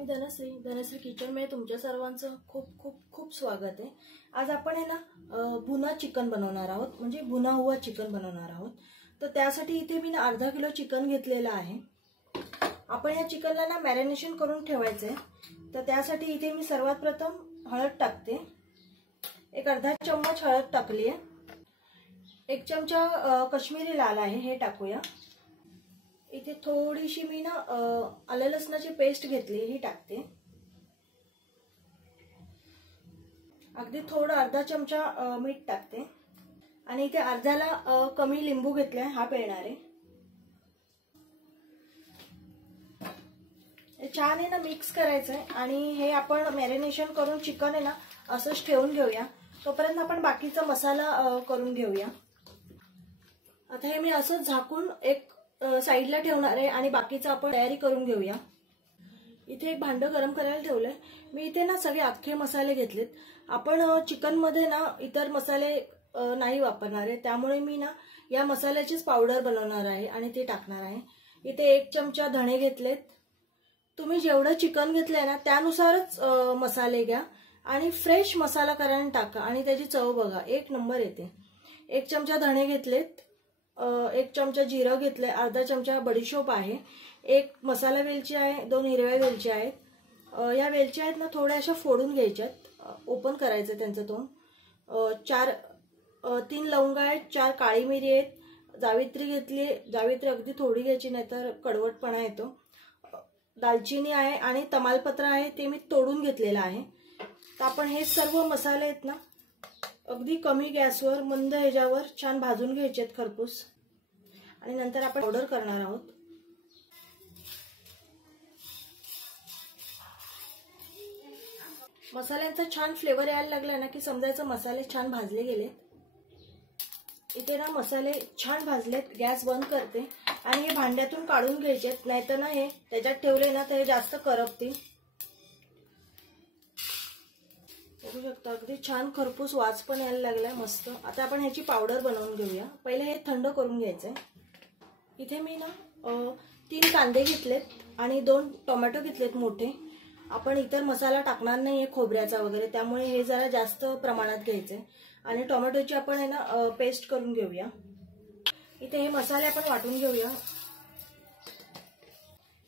मी Dhanashree kitchen मध्ये तुमच्या सर्वांचं खूप खूप खूप स्वागत आहे। आज आपण आहे ना भुना चिकन बनवणार आहोत, म्हणजे भुना हुआ चिकन बनवणार आहोत। तर त्यासाठी इथे मी ना अर्धा किलो चिकन घेतलेलं आहे। आपण या चिकनला ना मॅरिनेशन करून ठेवायचं आहे। तर त्यासाठी इथे मी सर्वात प्रथम हळद टाकते। एक अर्धा चम्मच हळद टाकली आहे। एक चमचा काश्मीरी लाल आहे, हे टाकूया। इथे थोडीशी मी ना आलं लसणाची पेस्ट घेतली, ही टाकते। अगदी थोडं अर्धा चमचा मीठ टाकते आणि इथे अर्ध्याला कमी लिंबू घेतलाय, हा पिळणार आहे। छान आहे ना मिक्स करायचंय आणि हे आपण मॅरिनेशन करून चिकन आहे ना असंच ठेवून घेऊया। तोपर्यंत आपण बाकीचा मसाला करून घेऊया। आता हे मी असंच झाकून एक साइडला ठेवणार आहे आणि बाकीचं आपण तयारी करून घेऊया। इथे एक भांड गरम करायला ठेवलंय। मी इथे ना सगळे अख्खे मसाले घेतलेत। आपण चिकन मध्ये ना इतर मसाले नाही वापरणार आहे, त्यामुळे मी ना या मसाल्याचीच पावडर बनवणार आहे आणि ते टाकणार आहे। इथे एक चमचा धणे घेतलेत। तुम्ही जेवढं चिकन घेतलंय ना त्यानुसारच मसाले घ्या आणि फ्रेश मसाला करून टाका आणि त्याची चव बघा, एक नंबर येते। एक चमचा धणे घेतलेत, एक चमचा जिरं घेतलंय, अर्धा चमचा बडीशोप आहे, एक मसाला वेलची आहे, 2 हिरव्या वेलची आहेत। या वेलची आहेत ना थोड्या अशा फोडून घ्यायच्यात, ओपन करायचं त्यांचं तोंड। 3 लवंगा आहेत, 4 काळी मिरी आहेत, जावित्री घेतली, जावित्री अगदी थोडी घ्यायची नाहीतर कडवटपणा येतो। दालचिनी आहे आणि तमालपत्र आहे, ते मी तोडून घेतलेलं आहे। तर आपण हे सर्व मसाले आहेत ना अगदी कमी गॅसवर मंद ह्याच्यावर छान भाजून घ्यायचे आहेत खरपूस, आणि नंतर आपण पावडर करणार आहोत। मसाल्यांचा छान फ्लेवर यायला लागला ना की समजायचं मसाले छान भाजले गेले। इथे ना मसाले छान भाजलेत, गॅस बंद करते आणि हे भांड्यातून काढून घ्यायचे, नाहीतर ना हे त्याच्यात ठेवले ना तर हे जास्त करपतील। बघू शकता अगदी छान खरपूस वास पण यायला लागलाय मस्त। आता आपण ह्याची पावडर बनवून घेऊया। पहिले हे थंड करून घ्यायचंय। इथे मी ना 3 कांदे घेतलेत आणि 2 टोमॅटो घेतलेत मोठे। आपण इतर मसाला टाकणार नाहीये खोबऱ्याचा वगैरे, त्यामुळे हे जरा जास्त प्रमाणात घ्यायचंय आणि टोमॅटोची आपण आहे ना पेस्ट करून घेऊया। इथे हे मसाले आपण वाटून घेऊया।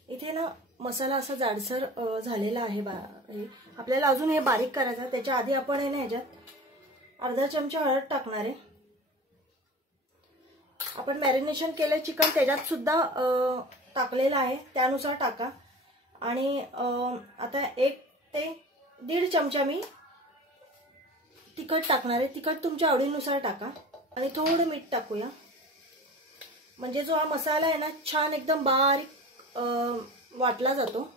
इथे ना मसाला असा जाडसर झालेला आहे। आपल्याला अजून हे बारीक करायचं, त्याच्या आधी आपण आहे ना ह्याच्यात अर्धा चमचा हळद टाकणार आहे। आपण मॅरिनेशन केले चिकन त्याच्यात सुद्धा टाकलेलं आहे, त्यानुसार टाका। आणि आता 1 ते 1.5 चमचा मी तिखट टाकणार आहे। तिखट तुमच्या आवडीनुसार टाका आणि थोडं मीठ टाकूया, म्हणजे जो हा मसाला आहे ना छान एकदम बारीक वाटला जातो।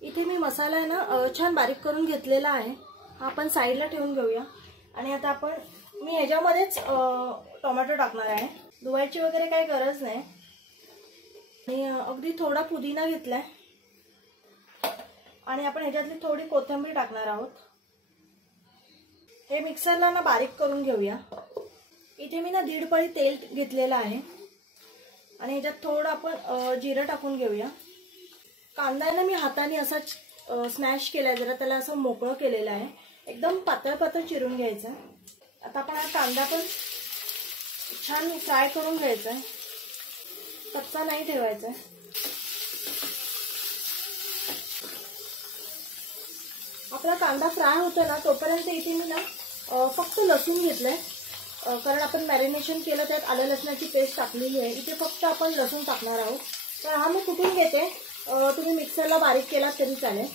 इथे मी मसाला आहे ना छान बारीक करून घेतलेला आहे, हा आपण साईडला ठेवून घेऊया। आणि आता मी ह्याच्यामध्येच टोमॅटो टाकणार आहे, धुवायची वगैरे काही गरज नाही। आणि अगदी थोडा पुदिना घेतलाय आणि आपण ह्याच्यातली थोडी कोथिंबीर टाकणार आहोत। हे मिक्सरला ना बारीक करून घेऊया। इथे मी ना 1.5 पळी तेल घेतलेलं आहे आणि ह्याच्यात थोडं आपण जिरं टाकून घेऊया। कांदा आहे ना मी हाताने असा स्मॅश केलाय, जरा त्याला असं मोकळं केलेलं आहे, एकदम पातळ पातळ चिरून घ्यायचं। आता आपण हा कांदा पण छान फ्राय करून घ्यायचा आहे, कच्चा नाही ठेवायचा। आपला कांदा फ्राय होतो ना तोपर्यंत इथे मी ना फक्त लसूण घेतलंय, कारण आपण मॅरिनेशन केलं त्यात आलं लसणाची पेस्ट टाकलेली आहे। इथे फक्त आपण लसूण टाकणार आहोत, तर हा मी कुटून घेते, तुम्ही मिक्सरला बारीक केला तरी चालेल।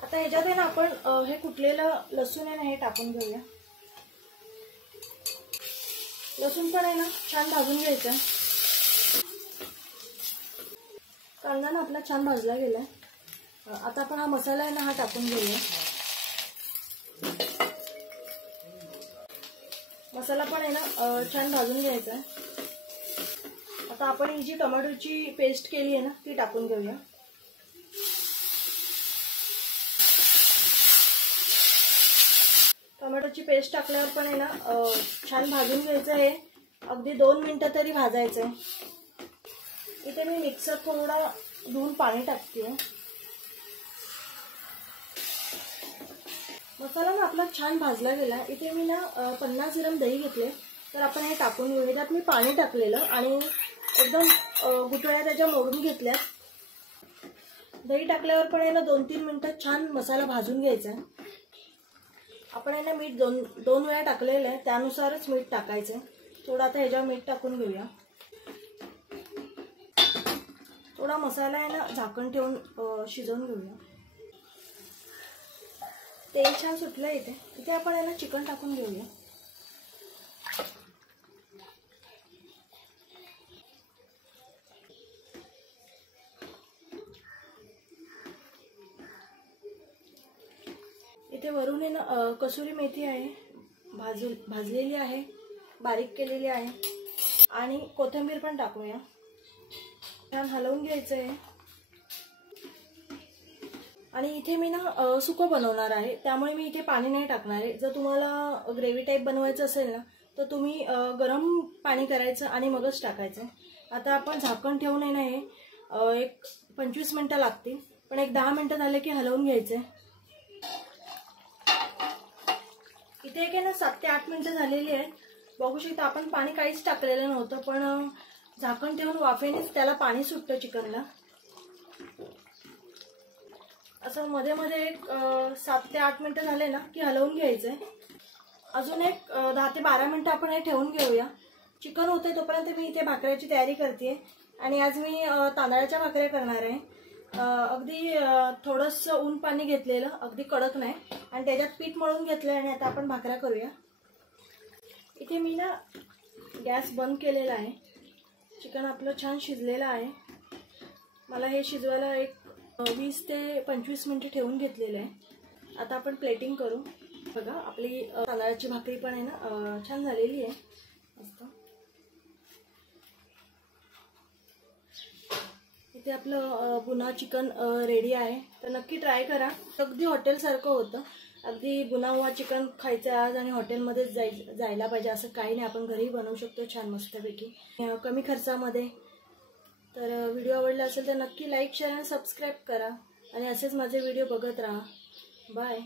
आता ह्याच्यात आहे ना आपण हे कुटलेलं लसूण आहे ना हे टाकून घेऊया। लसूण पण आहे ना छान भाजून घ्यायचं। कांदा ना आपला छान भाजला गेलाय। आता आपण हा मसाला आहे ना हा टाकून घेऊया। मसाला पण आहे ना छान भाजून घ्यायचा आहे। आता आपण ही जी टोमॅटोची पेस्ट केली आहे ना ती टाकून घेऊया। टोमॅटोची पेस्ट टाकल्यावर पण आहे ना छान भाजून घ्यायचं आहे, अगदी 2 मिनिटं तरी भाजायचं आहे। इथे मी मिक्सर थोडा धुवून पाणी टाकते। मसाला ना आपला छान भाजला गेला. इथे मी ना 50 ग्रॅम दही घेतले, तर आपण हे टाकून घेऊ. त्यात मी पाणी टाकलेलं आणि एकदम गुठळ्या त्याच्या मोडून घेतल्या. दही टाकल्यावर पण आहे ना 2-3 मिनिटं छान मसाला भाजून घ्यायचा. आपण आहे ना मीठ दोन वेळा टाकलेलं आहे, त्यानुसारच मीठ टाकायचं. थोडं आता ह्याच्यावर मीठ टाकून घेऊया. थोडा मसाला आहे ना झाकण ठेवून शिजवून घेऊया. तेल छान सुटलं. इथे आपण आहे ना चिकन टाकून घेऊया. इथे वरून आहे ना कसुरी मेथी आहे, भाजलेली आहे, बारीक केलेली आहे, आणि कोथिंबीर पण टाकूया. छान हलवून घ्यायचं आहे. आणि इथे मी ना सुकं बनवणार आहे, त्यामुळे मी इथे पाणी नाही टाकणार आहे. जर तुम्हाला ग्रेव्ही टाईप बनवायचं असेल ना तर तुम्ही गरम पाणी करायचं आणि मगच टाकायचं. आता आपण झाकण ठेवून आहे ना हे एक 25 मिनिटं लागतील, पण एक 10 मिनिटं झाले की हलवून घ्यायचं. इथे एक आहे ना 7 ते 8 मिनिटं झालेली आहेत. बघू शकता आपण पाणी काहीच टाकलेलं नव्हतं, पण झाकण ठेवून वाफेनेच त्याला पाणी सुटतं चिकनला. असं मध्ये मध्ये एक 7 ते 8 मिनिटं झाले ना की हलवून घ्यायचंय. अजून एक 10 ते 12 मिनिटं आपण हे ठेवून घेऊया. चिकन होते तोपर्यंत मी इथे भाकऱ्याची तयारी करते. आणि आज मी तांदळाच्या भाकऱ्या करणार आहे. अगदी थोडंसं ऊन पाणी घेतलेलं, अगदी कडक नाही, आणि त्याच्यात पीठ मळून घेतलं. आणि आता आपण भाकऱ्या करूया. इथे मी ना गॅस बंद केलेला आहे. चिकन आपलं छान शिजलेलं आहे. मला हे शिजवायला एक 20 ते 25 मिनिटं ठेवून घेतलेलं आहे. आता आपण प्लेटिंग करू. बघा आपली तांदळाची भाकरी पण आहे ना छान झालेली आहे मस्त. इथे आपलं बुना चिकन रेडी आहे, तर नक्की ट्राय करा. अगदी हॉटेलसारखं होतं. अगदी बुना हुआ चिकन खायचं आज आणि हॉटेलमध्येच जायला पाहिजे असं काही नाही. आपण घरीही बनवू शकतो छान मस्तपैकी कमी खर्चामध्ये. तर व्हिडिओ आवडला असेल तर नक्की लाईक, शेअर आणि सबस्क्राईब करा. आणि असेच माझे व्हिडिओ बघत राहा. बाय.